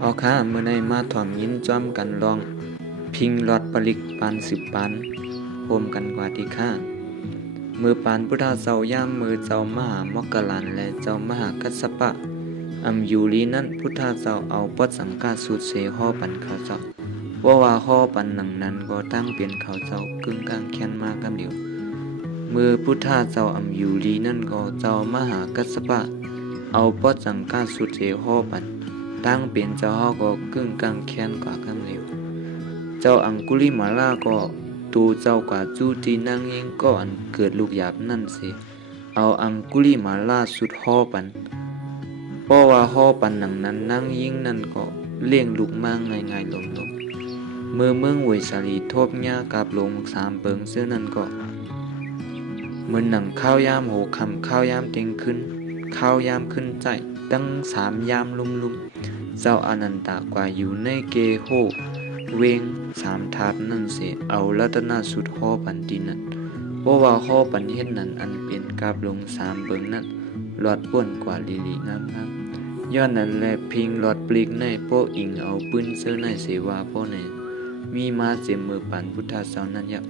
เอาค่ะมื้อในมาถ่อมยินจ้อมกันลองพิงลอดปลิกปานสิบปานโฮมกันกว่าที่ค่ะมือปานพุทธาเจ้าย่ามมือเจ้ามหามกกลันและเจ้ามหากัสสปะอัมยูรีนั้นพุทธาเจ้าเอาปอดสังกาสุดเสห่อปันเขาเจ้าว่าห่อปันหนังนั้นก็ตั้งเปลี่ยนเขาเจ้ากึ่งกลางแค้นมากำเดียวมือพุทธาเจ้าอัมยูรีนั่นก็เจ้ามหากัสสปะเอาปอดสังกาสุดเสห่อปันตั้งเป็นเจ้าห่อก็กึ่งกลางแค้นกว่ากำเดียวเจ้าอังคุลิมาลาก็ตูเจ้ากว่าจูตีนางยิงก็อันเกิดลูกหยาบนั่นสิเอาอังคุลิมาลาสุดห่อปันเพราะว่าห่อปันหนังนั้นนางยิงนั่นก็เลี้ยงลูกมากง่ายๆลมๆเมื่อเมืองเวยสาลีทบหญ้ากับลงสามเปิงเสื้อนั่นก็เหมือนหนังข้าวยามโหคำข้าวยามเต็งขึ้นข้าวยามขึ้นใจตั้งสามยามลุ่มๆเจ้าอนันตากว่าอยู่ในเกโฮเวงสามทาบนั่นเสียเอารัตนาสุดห่อปันดีนั้นเพราะว่าห่อปันเฮ็ดนั้นอันเป็นกาบลงสามเบิงนั้นหลอดป่วนกว่าลีลีงามย้อนนั้นแลพิงหลอดปลีกในโป้อิงเอาปืนเสื้อในเสวาโป้ในมีมาเจมมือปันพุทธาเจ้านั้นยะ